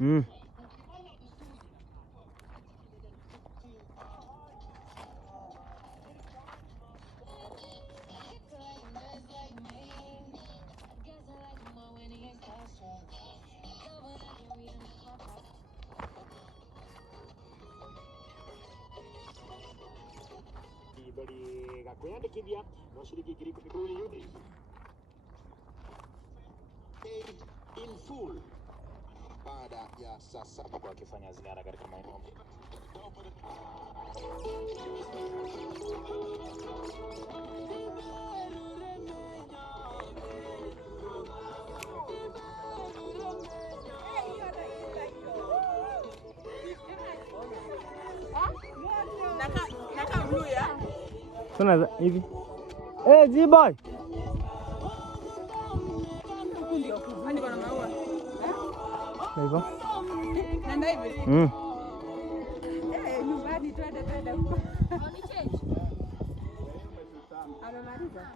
Dari Gakwende Kibia, no shiriki kiriku kikuli yudi. In full. Baada ya saa 7 kwa kifanya ziara katika maeneo. Sana hivi. G-boy. Hadi bana maua. Hivyo. Nenda hivi. Nyumbani twende. Oni change. Amemaliza.